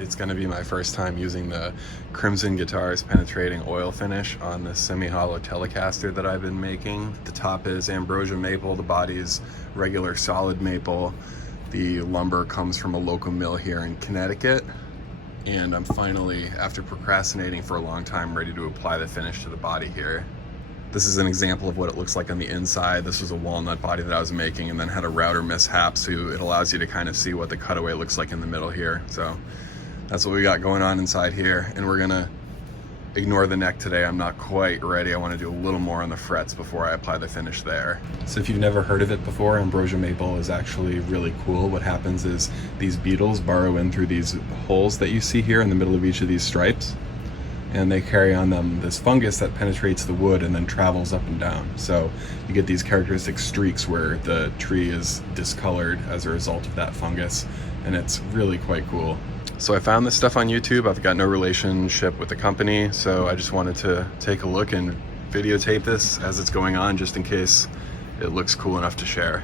It's going to be my first time using the Crimson Guitars penetrating oil finish on the semi-hollow Telecaster that I've been making. The top is ambrosia maple, the body is regular solid maple. The lumber comes from a local mill here in Connecticut. And I'm finally, after procrastinating for a long time, ready to apply the finish to the body here. This is an example of what it looks like on the inside. This was a walnut body that I was making and then had a router mishap, so it allows you to kind of see what the cutaway looks like in the middle here. So that's what we got going on inside here, and we're gonna ignore the neck today. I'm not quite ready. I want to do a little more on the frets before I apply the finish there. So if you've never heard of it before, ambrosia maple is actually really cool. What happens is these beetles burrow in through these holes that you see here in the middle of each of these stripes, and they carry on them this fungus that penetrates the wood and then travels up and down. So you get these characteristic streaks where the tree is discolored as a result of that fungus, and it's really quite cool. So I found this stuff on YouTube. I've got no relationship with the company, so I just wanted to take a look and videotape this as it's going on, just in case it looks cool enough to share.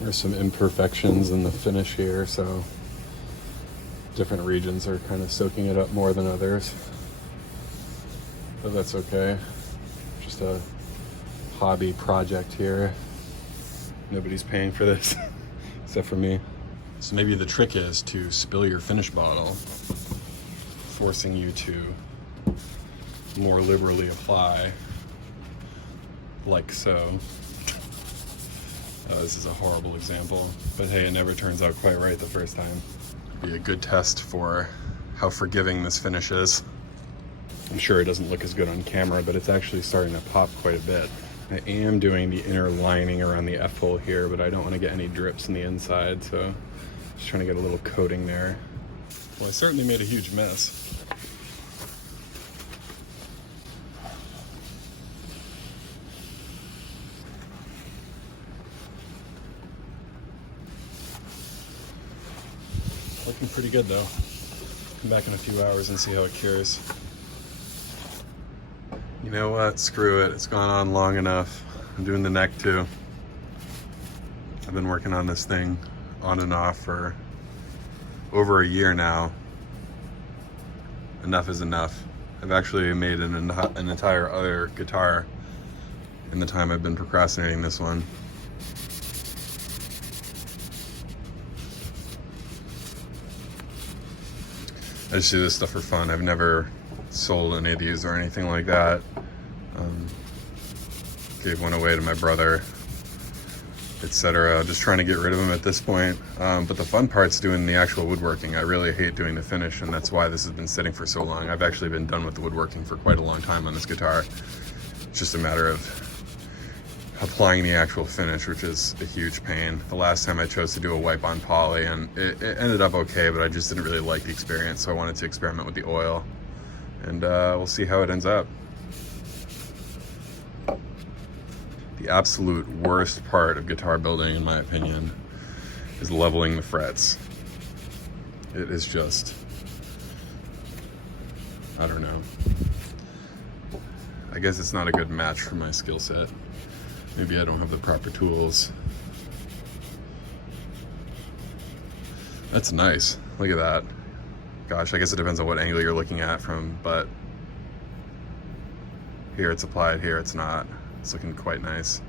There's some imperfections in the finish here, so different regions are kind of soaking it up more than others. But that's okay. Just a hobby project here. Nobody's paying for this except for me. So maybe the trick is to spill your finish bottle, forcing you to more liberally apply, like so. This is a horrible example, but hey, it never turns out quite right the first time. Be a good test for how forgiving this finish is. I'm sure it doesn't look as good on camera, but it's actually starting to pop quite a bit. I am doing the inner lining around the F-hole here, but I don't want to get any drips in the inside, so just trying to get a little coating there. Well, I certainly made a huge mess. Looking pretty good though. Come back in a few hours and see how it cures. You know what? Screw it. It's gone on long enough. I'm doing the neck too. I've been working on this thing on and off for over a year now. Enough is enough. I've actually made an entire other guitar in the time I've been procrastinating this one. I just do this stuff for fun. I've never sold any of these or anything like that. Gave one away to my brother, etc. Just trying to get rid of them at this point. But the fun part's doing the actual woodworking. I really hate doing the finish, and that's why this has been sitting for so long. I've actually been done with the woodworking for quite a long time on this guitar. It's just a matter of applying the actual finish, which is a huge pain. The last time I chose to do a wipe on poly, and it ended up okay, but I just didn't really like the experience, so I wanted to experiment with the oil, and we'll see how it ends up. The absolute worst part of guitar building, in my opinion, is leveling the frets. It is just, I don't know. I guess it's not a good match for my skill set. Maybe I don't have the proper tools. That's nice. Look at that. Gosh, I guess it depends on what angle you're looking at from, but here it's applied, here it's not. It's looking quite nice.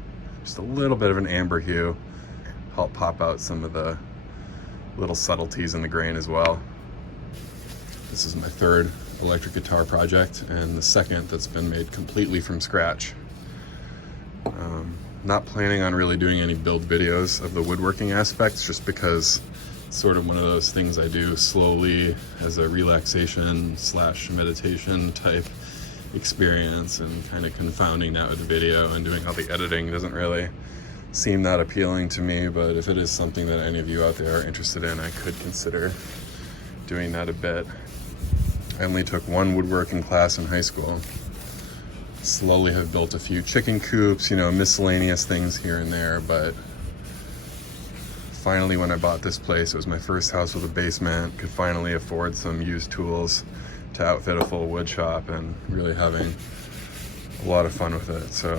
Just a little bit of an amber hue. Help pop out some of the little subtleties in the grain as well. This is my third electric guitar project and the second that's been made completely from scratch. Not planning on really doing any build videos of the woodworking aspects, just because it's sort of one of those things I do slowly as a relaxation / meditation type experience, and kind of confounding that with video and doing all the editing doesn't really seem that appealing to me. But if it is something that any of you out there are interested in, I could consider doing that a bit. I only took one woodworking class in high school. Slowly have built a few chicken coops, you know, miscellaneous things here and there, but finally when I bought this place, it was my first house with a basement, could finally afford some used tools to outfit a full wood shop, and really having a lot of fun with it. So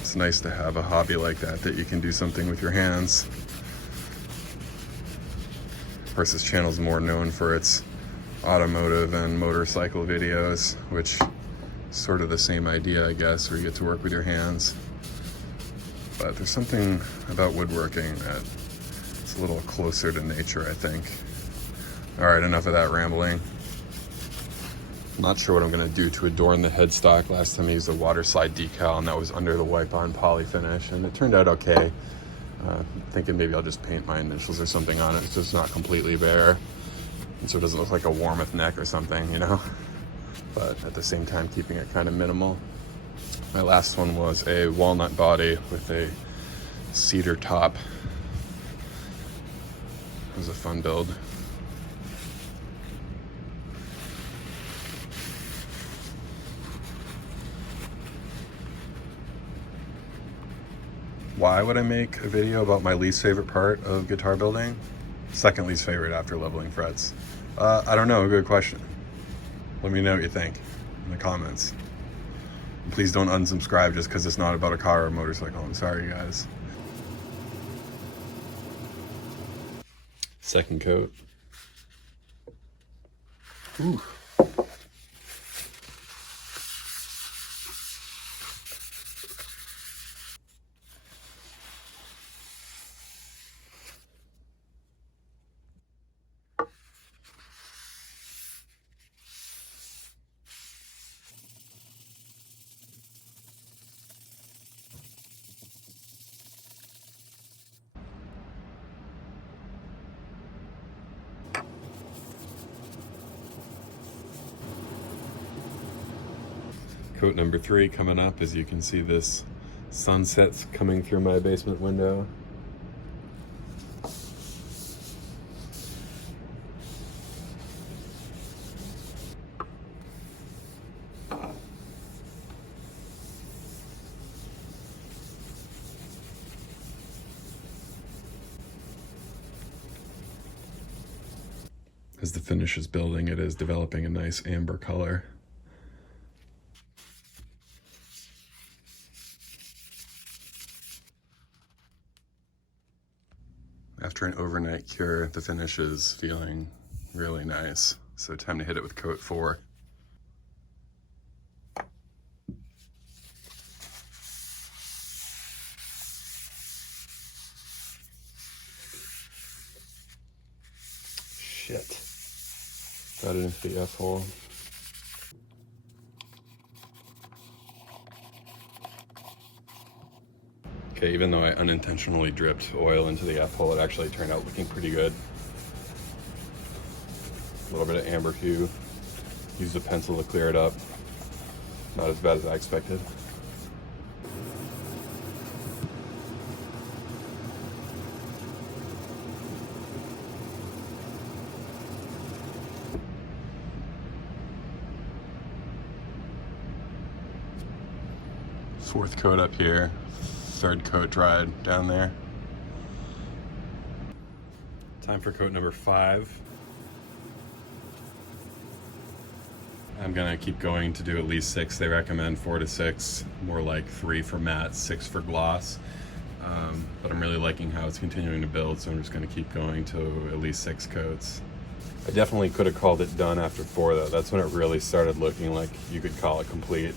it's nice to have a hobby like that you can do something with your hands. Of course, this channel is more known for its automotive and motorcycle videos, which is sort of the same idea, I guess, where you get to work with your hands. But there's something about woodworking that it's a little closer to nature, I think. All right, enough of that rambling. I'm not sure what I'm gonna do to adorn the headstock. Last time I used a water slide decal, and that was under the wipe on poly finish, and it turned out okay. Thinking maybe I'll just paint my initials or something on it, so it's not completely bare, and so it doesn't look like a Warmoth neck or something, you know? But at the same time, keeping it kind of minimal. My last one was a walnut body with a cedar top. It was a fun build. Why would I make a video about my least favorite part of guitar building? Second least favorite after leveling frets. I don't know, good question. Let me know what you think in the comments. And please don't unsubscribe just because it's not about a car or a motorcycle. I'm sorry, guys. Second coat. Ooh. Coat number 3 coming up. As you can see, this sunset's coming through my basement window. As the finish is building, it is developing a nice amber color. After an overnight cure, the finish is feeling really nice. So time to hit it with coat 4. Shit. Got it into the F-hole. Okay, even though I unintentionally dripped oil into the F-hole, it actually turned out looking pretty good. A little bit of amber hue. Used a pencil to clear it up. Not as bad as I expected. 4th coat up here, 3rd coat dried down there. Time for coat number 5. I'm gonna keep going to do at least 6. They recommend 4 to 6, more like 3 for matte, 6 for gloss. But I'm really liking how it's continuing to build, so I'm just gonna keep going to at least 6 coats. I definitely could have called it done after 4 though. That's when it really started looking like you could call it complete.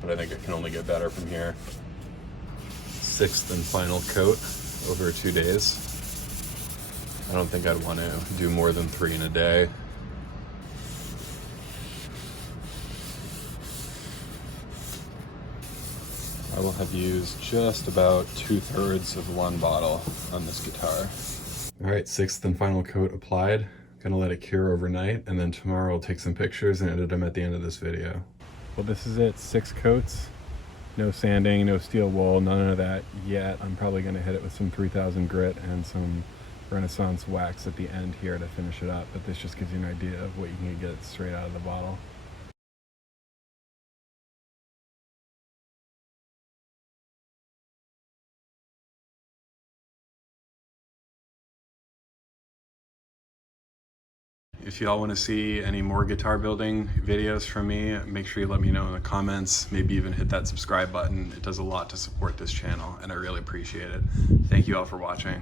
But I think it can only get better from here. 6th and final coat over 2 days. I don't think I'd want to do more than 3 in a day. I will have used just about 2/3 of 1 bottle on this guitar. All right, 6th and final coat applied. Gonna let it cure overnight, and then tomorrow I'll take some pictures and edit them at the end of this video. Well, this is it, 6 coats. No sanding, no steel wool, none of that yet. I'm probably gonna hit it with some 3000 grit and some Renaissance wax at the end here to finish it up, but this just gives you an idea of what you can get straight out of the bottle. If y'all want to see any more guitar building videos from me, make sure you let me know in the comments. Maybe even hit that subscribe button. It does a lot to support this channel, and I really appreciate it. Thank you all for watching.